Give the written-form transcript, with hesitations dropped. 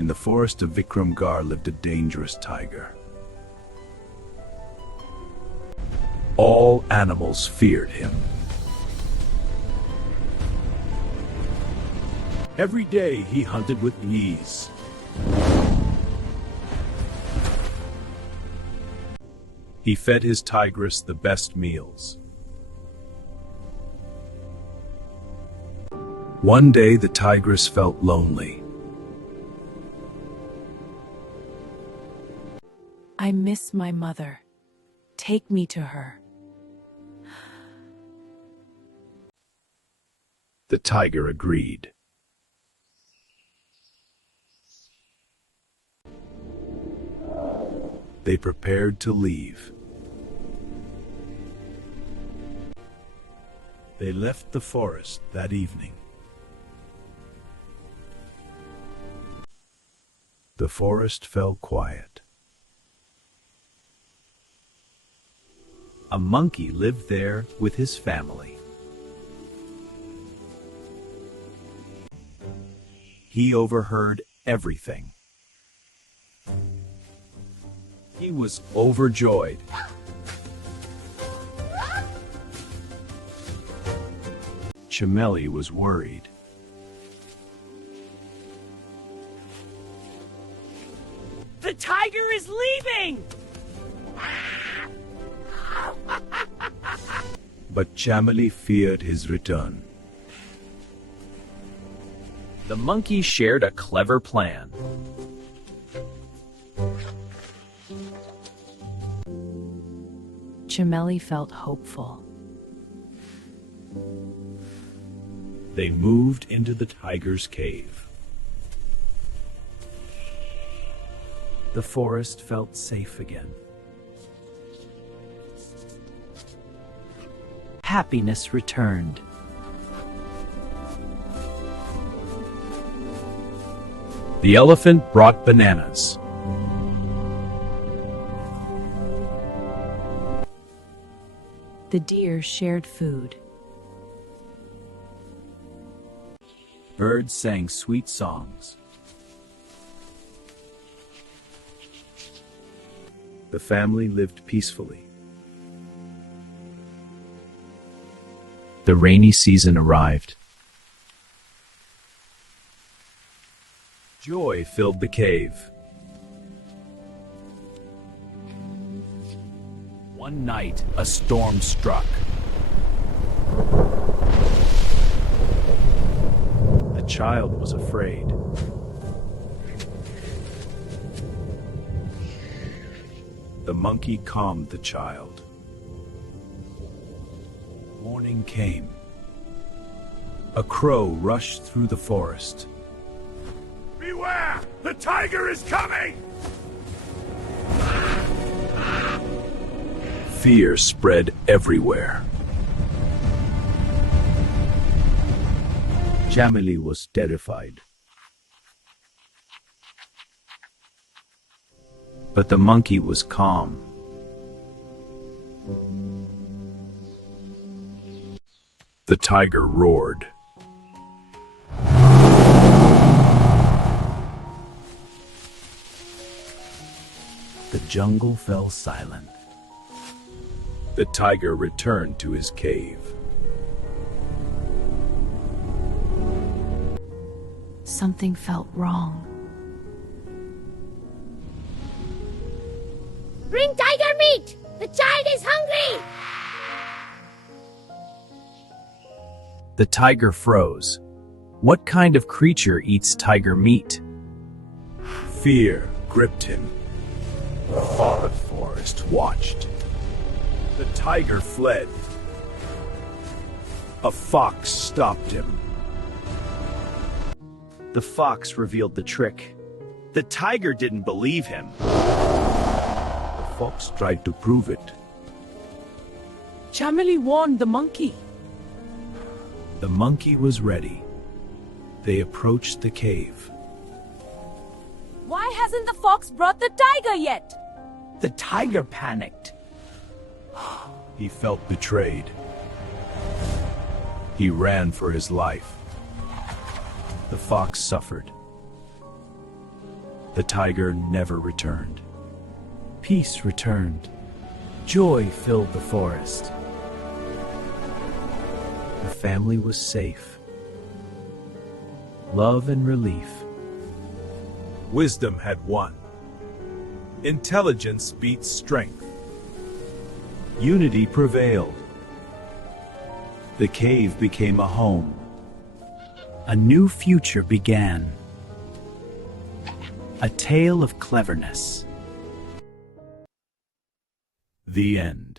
In the forest of Vikramgarh lived a dangerous tiger. All animals feared him. Every day he hunted with ease. He fed his tigress the best meals. One day the tigress felt lonely. I miss my mother. Take me to her. The tiger agreed. They prepared to leave. They left the forest that evening. The forest fell quiet. A monkey lived there with his family. He overheard everything. He was overjoyed. Chameli was worried. The tiger is leaving! But Chameli feared his return. The monkey shared a clever plan. Chameli felt hopeful. They moved into the tiger's cave. The forest felt safe again. Happiness returned. The elephant brought bananas. The deer shared food. Birds sang sweet songs. The family lived peacefully. The rainy season arrived. Joy filled the cave. One night, a storm struck. The child was afraid. The monkey calmed the child. Morning came. A crow rushed through the forest. Beware! The tiger is coming! Fear spread everywhere. Chameli was terrified. But the monkey was calm. The tiger roared. The jungle fell silent. The tiger returned to his cave. Something felt wrong. Bring tiger meat! The child is hungry! The tiger froze. What kind of creature eats tiger meat? Fear gripped him. The forest watched. The tiger fled. A fox stopped him. The fox revealed the trick. The tiger didn't believe him. The fox tried to prove it. Chameli warned the monkey. The monkey was ready. They approached the cave. Why hasn't the fox brought the tiger yet? The tiger panicked. He felt betrayed. He ran for his life. The fox suffered. The tiger never returned. Peace returned. Joy filled the forest. The family was safe. Love and relief. Wisdom had won. Intelligence beat strength. Unity prevailed. The cave became a home. A new future began. A tale of cleverness. The end.